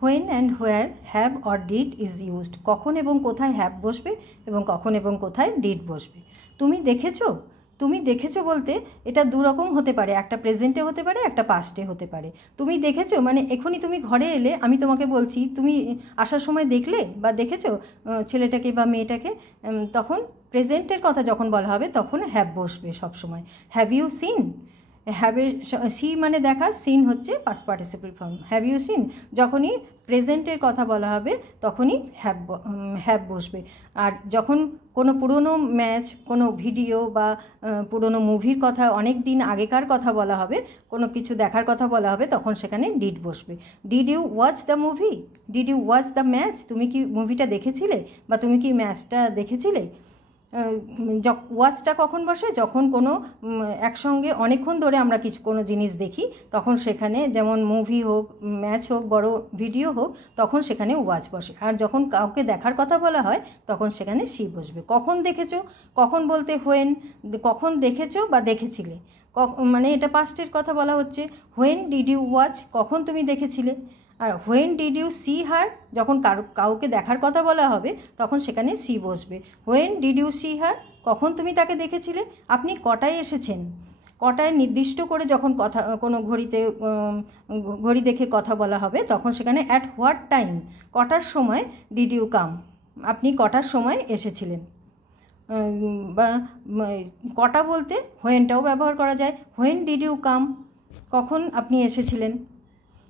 When and where have or did is used, কখন এবং কোথায় হ্যাভ বসবে এবং কখন এবং কোথায় ডিড বসবে। তুমি দেখেছো, তুমি দেখেছো বলতে এটা দুরকম হতে পারে, একটা প্রেজেন্টে হতে পারে, একটা পাস্টে হতে পারে। তুমি দেখেছো মানে এখনই তুমি ঘরে এলে, আমি তোমাকে বলছি তুমি আসার সময় দেখলে বা দেখেছো ছেলেটাকে বা মেয়েটাকে, তখন প্রেজেন্টের কথা যখন বলা হবে তখন হ্যাভ বসবে সব সময়। হ্যাভ ইউ সিন, হ্যাভের সি মানে দেখা, সিন হচ্ছে past participle form. Have you seen যখনই প্রেজেন্টের কথা বলা হবে তখনই হ্যাভ বসবে। আর যখন কোনো পুরনো ম্যাচ, কোনো ভিডিও বা পুরনো মুভির কথা, অনেক দিন আগেকার কথা বলা হবে, কোনো কিছু দেখার কথা বলা হবে, তখন সেখানে ডিড বসবে। Did you watch the movie, did you watch the match, তুমি কি মুভিটা দেখেছিলে বা তুমি কি ম্যাচটা দেখেছিলে। ওয়াচটা কখন বসে, যখন কোনো একসঙ্গে অনেকক্ষণ ধরে আমরা কোনো জিনিস দেখি, তখন সেখানে যেমন মুভি হোক, ম্যাচ হোক, বড় ভিডিও হোক, তখন সেখানে ওয়াচ বসে। আর যখন কাউকে দেখার কথা বলা হয় তখন সেখানে সি বসবে। কখন দেখেছো, কখন বলতে হোয়েন, কখন দেখেছো বা দেখেছিলে, মানে এটা পাস্টের কথা বলা হচ্ছে। হোয়েন ডিড ইউ ওয়াচ, কখন তুমি দেখেছিলে। আর হোয়েন ডিড ইউ সি হার, যখন কাউকে দেখার কথা বলা হবে তখন সেখানে সি বসবে। হোয়েন ডিড ইউ সি হার, কখন তুমি তাকে দেখেছিলে। আপনি কটায় এসেছেন, কটায় নির্দিষ্ট করে যখন কথা কোনো ঘড়ি দেখে কথা বলা হবে তখন সেখানে অ্যাট হোয়াট টাইম, কটার সময় ডিড ইউ কাম, আপনি কটার সময় এসেছিলেন। বা কটা বলতে হোয়েনটাও ব্যবহার করা যায়। হোয়েন ডিড ইউ কাম, কখন আপনি এসেছিলেন।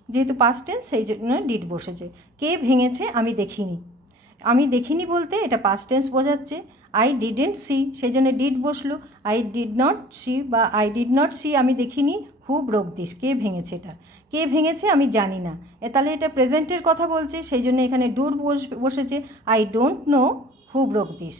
যেহেতু পাস্ট টেন্স সেই জন্য ডিড বসেছে। কে ভেঙেছে, আমি দেখিনি, আমি দেখিনি বলতে এটা পাস্ট টেন্স বোঝাচ্ছে। আই ডিডেন্ট সি, সেই জন্য ডিড বসলো। আই ডিড নট সি বা আই ডিড নট সি, আমি দেখিনি। হু ব্রোক দিস, কে ভেঙেছে, এটা কে ভেঙেছে আমি জানি না, তাহলে এটা প্রেজেন্টের কথা বলছে, সেই জন্য এখানে ডুর বসেছে। I don't know who broke this,